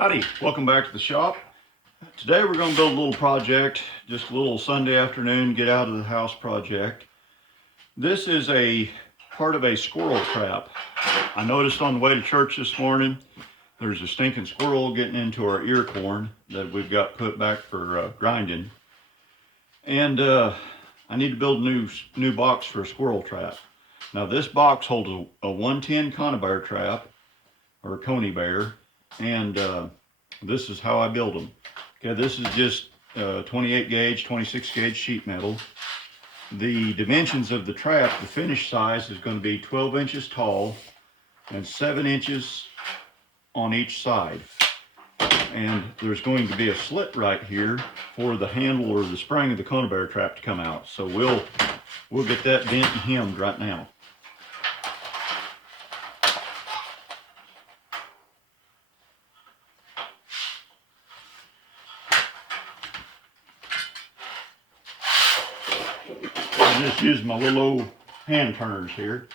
Howdy, welcome back to the shop. Today we're going to build a little project, just a little Sunday afternoon get out of the house project. This is a part of a squirrel trap. I noticed on the way to church this morning there's a stinking squirrel getting into our ear corn that we've got put back for grinding. And I need to build a new box for a squirrel trap. Now this box holds a 110 conibear trap, or coney bear, and this is how I build them. Okay, this is just 28 gauge, 26 gauge sheet metal. The dimensions of the trap, the finished size is going to be 12 inches tall and 7 inches on each side. And there's going to be a slit right here for the handle or the spring of the conibear trap to come out. So we'll get that bent and hemmed right now. I'm just using my little old hand turners here.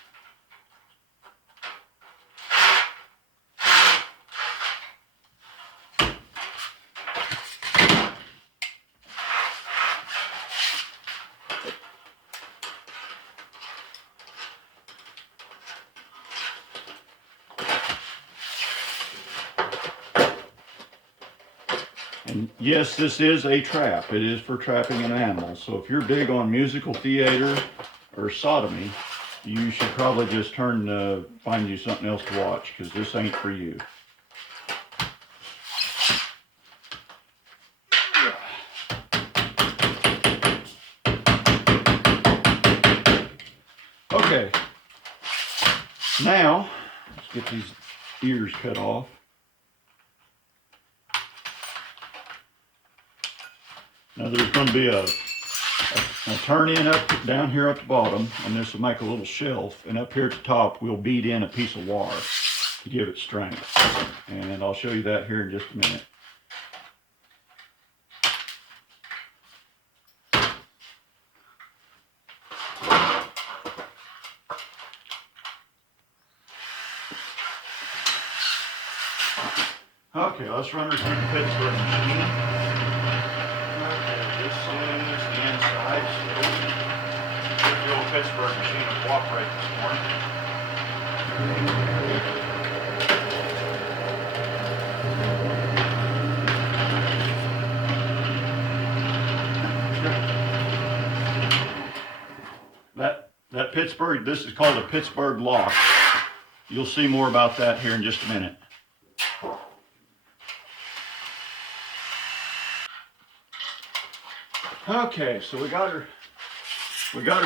And yes, this is a trap. It is for trapping an animal. So if you're big on musical theater or sodomy, you should probably just find you something else to watch, because this ain't for you. Okay, now let's get these ears cut off. Now there's going to be a turn in down here at the bottom, and this will make a little shelf, and up here at the top we'll bead in a piece of wire to give it strength. And I'll show you that here in just a minute. Okay, let's run her through the Pittsburgh machine. This is the inside, so the old Pittsburgh machine will cooperate this morning. That Pittsburgh, this is called a Pittsburgh lock. You'll see more about that here in just a minute. Okay, so we got her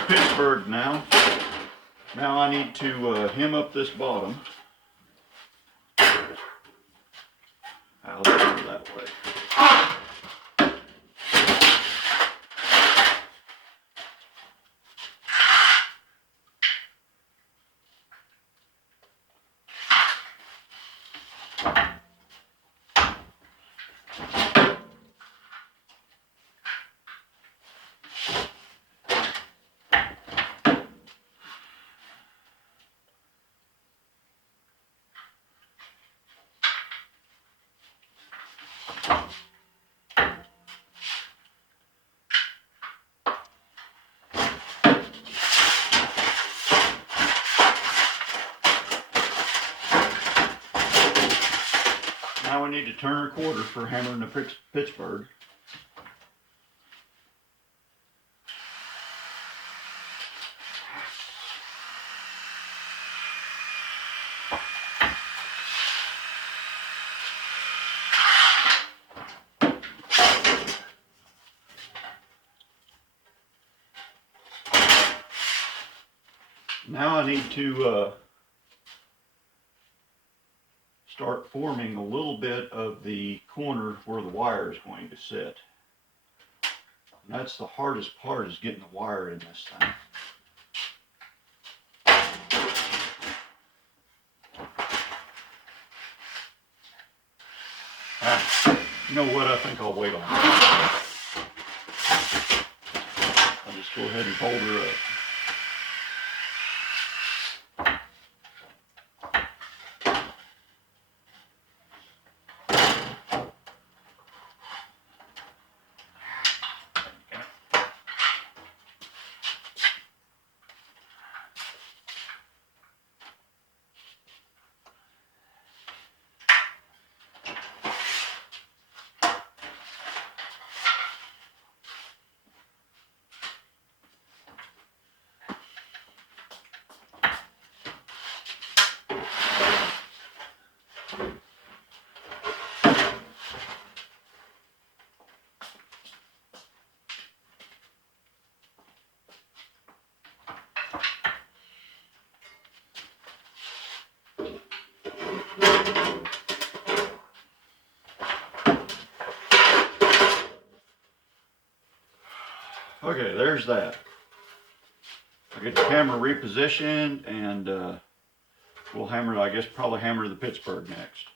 Pittsburgh now. Now I need to hem up this bottom. I'll go that way. Now we need to turn a quarter for hammering the Pittsburgh. Now I need to start forming a little bit of the corner where the wire is going to sit. And that's the hardest part, is getting the wire in this thing. You know what, I think I'll wait on that. I'll just go ahead and fold her up. there's that. I get the camera repositioned, and we'll hammer, I guess probably hammer the Pittsburgh next.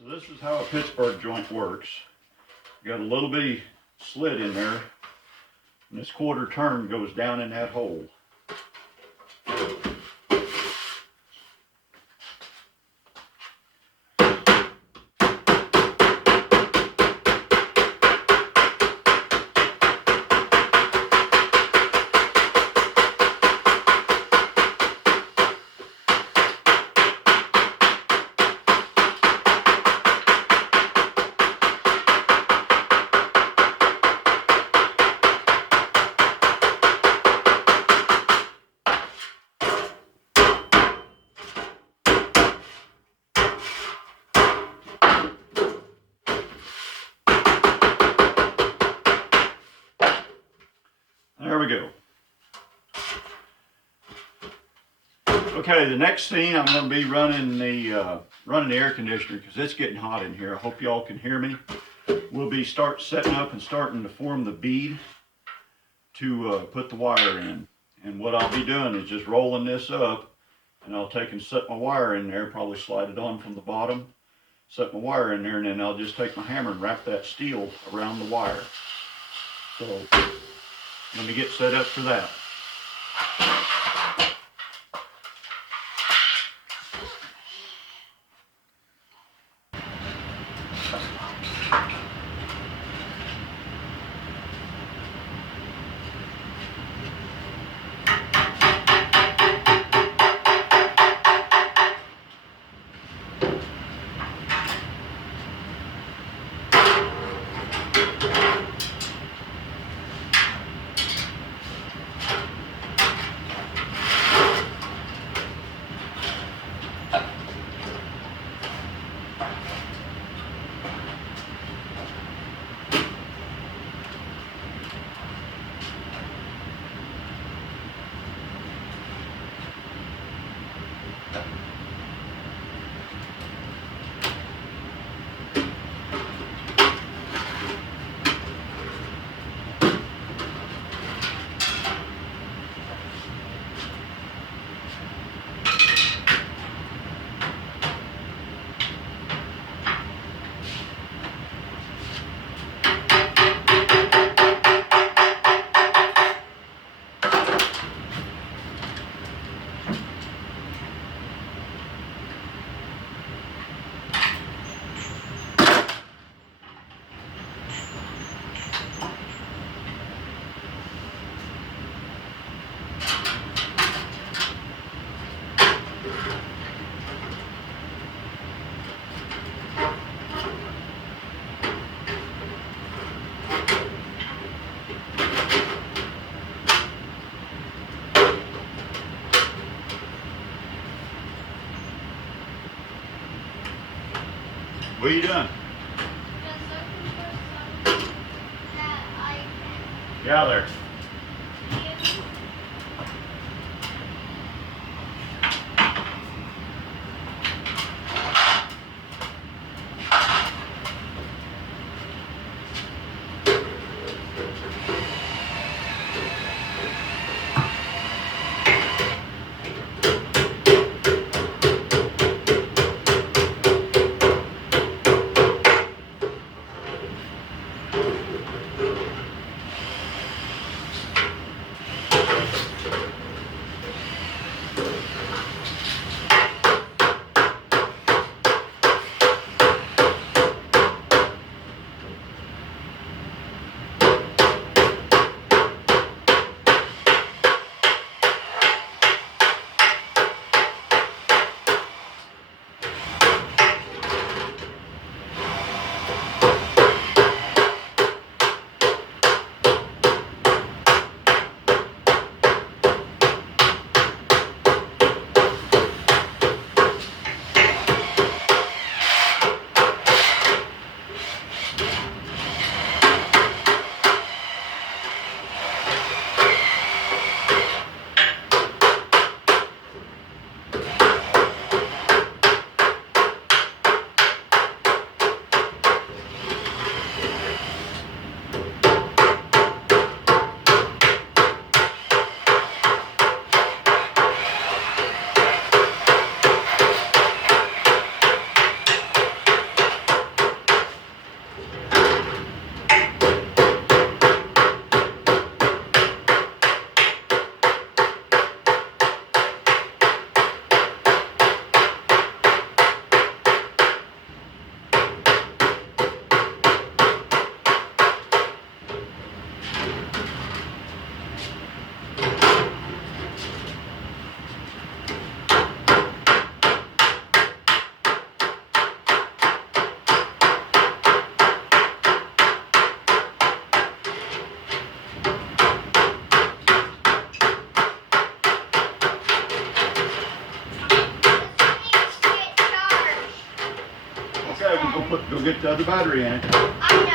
So this is how a Pittsburgh joint works. You got a little bitty slit in there, and this quarter turn goes down in that hole. There we go. Okay, the next thing I'm going to be running the air conditioner because it's getting hot in here. I hope y'all can hear me. We'll be setting up and starting to form the bead to put the wire in. And what I'll be doing is just rolling this up, and I'll take and set my wire in there, probably slide it on from the bottom, set my wire in there, and then I'll just take my hammer and wrap that steel around the wire. So let me get set up for that. What are you doing? Just looking for something that I can Get out of there. use. get the other battery in it. I know.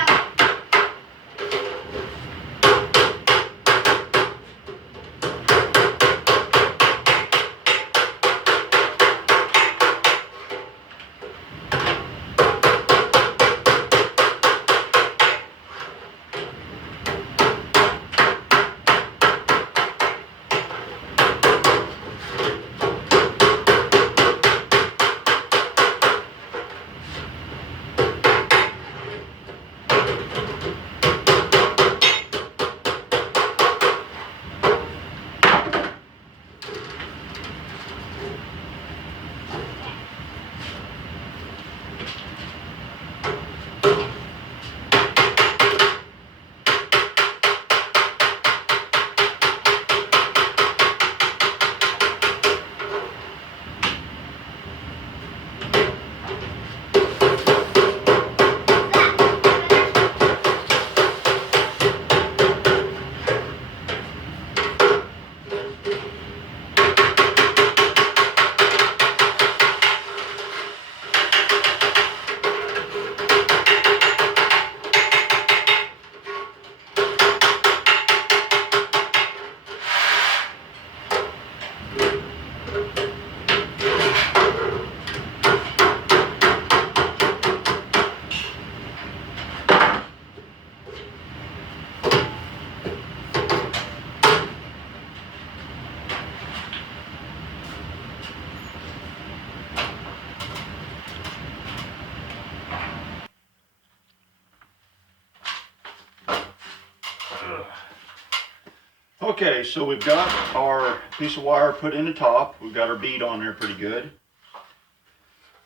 Okay, so we've got our piece of wire put in the top. We've got our bead on there pretty good.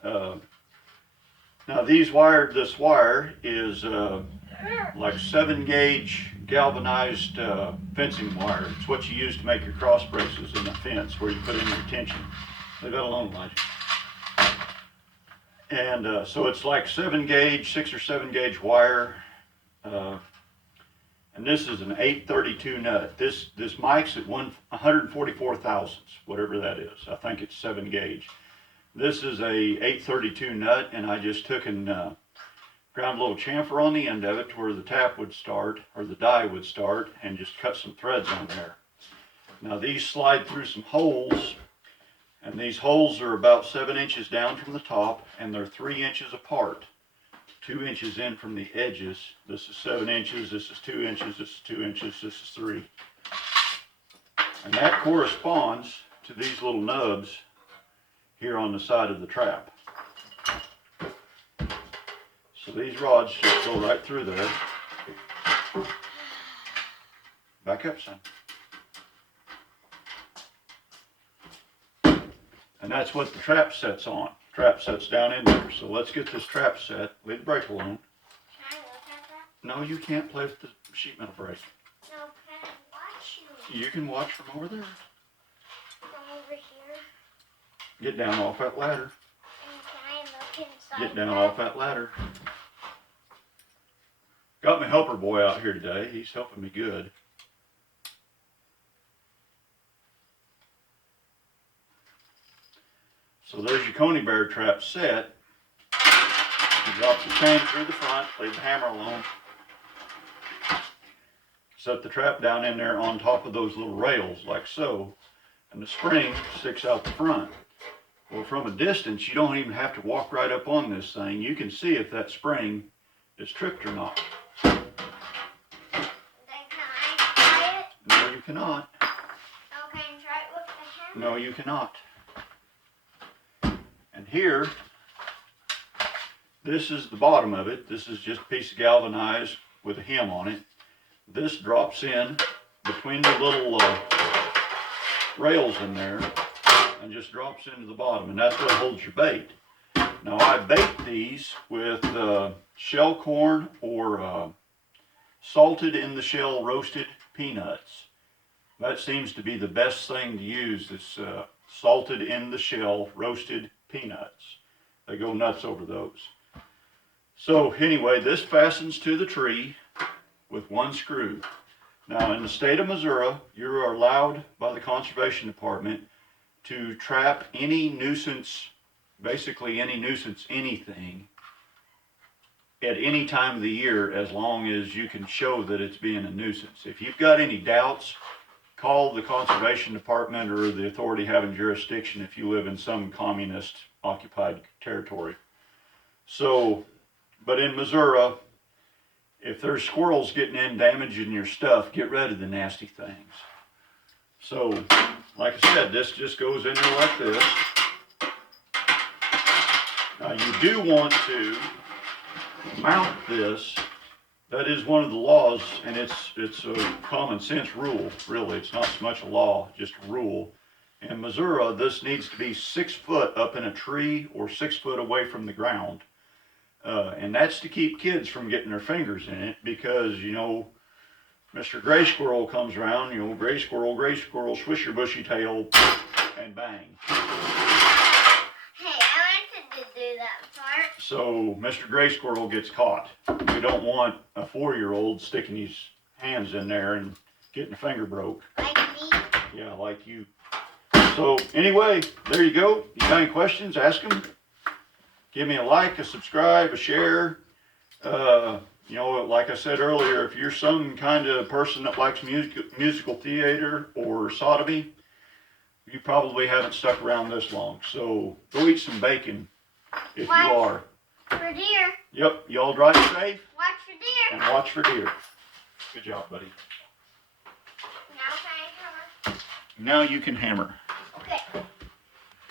Now this wire is like 7-gauge galvanized fencing wire. It's what you use to make your cross braces in the fence where you put in your tension. Leave that alone, Elijah. And so it's like 7-gauge, 6 or 7-gauge wire. And this is an 832 nut. This mic's at 144 thousandths, whatever that is. I think it's 7-gauge. This is a 832 nut, and I just took and ground a little chamfer on the end of it to where the tap would start, or the die would start, and just cut some threads on there. Now these slide through some holes, and these holes are about 7 inches down from the top, and they're 3 inches apart. 2 inches in from the edges. This is 7 inches, this is 2 inches, this is 2 inches, this is 3. And that corresponds to these little nubs here on the side of the trap. So these rods just go right through there. Back up, son. And that's what the trap set's on. Trap set's down in there. So let's get this trap set. Leave the brake alone. Can I look at that? No, you can't play with the sheet metal brake. No, can I watch you? You can watch from over there. From over here. Get down off that ladder. And can I look inside? Get down off that ladder. Got my helper boy out here today. He's helping me good. So there's your Coney Bear trap set. You drop the chain through the front, leave the hammer alone. Set the trap down in there on top of those little rails like so. And the spring sticks out the front. Well, from a distance, you don't even have to walk right up on this thing. You can see if that spring is tripped or not. Then can I try it? No, you cannot. Okay, and try it with the hammer? No, you cannot. And here, this is the bottom of it. This is just a piece of galvanized with a hem on it. This drops in between the little rails in there and just drops into the bottom, and that's what holds your bait. Now I bait these with shell corn or salted in the shell roasted peanuts. That seems to be the best thing to use, is salted in the shell roasted peanuts. They go nuts over those. So anyway, this fastens to the tree with one screw. Now in the state of Missouri, you are allowed by the Conservation Department to trap any nuisance, basically any nuisance anything, at any time of the year, as long as you can show that it's being a nuisance. If you've got any doubts, call the conservation department or the authority having jurisdiction if you live in some communist occupied territory. So, but in Missouri, if there's squirrels getting in, damaging your stuff, get rid of the nasty things. So, like I said, this just goes in there like this. Now you do want to mount this. That is one of the laws, and it's a common sense rule, really. It's not so much a law, just a rule. In Missouri, this needs to be 6 foot up in a tree or 6 foot away from the ground. And that's to keep kids from getting their fingers in it, because, you know, Mr. Gray Squirrel comes around, you know, gray squirrel, swish your bushy tail, and bang. Hey, I wanted to do that part. So Mr. Gray Squirrel gets caught. We don't want a 4-year-old sticking his hands in there and getting a finger broke. Like me? Yeah, like you. So anyway, there you go. You got any questions, ask them. Give me a like, a subscribe, a share. You know, like I said earlier, if you're some kind of person that likes musical theater or sodomy, you probably haven't stuck around this long. So go eat some bacon if you are. For deer. Yep, y'all drive safe. Watch for deer. And watch for deer. Good job, buddy. Now can I hammer? Now you can hammer. Okay.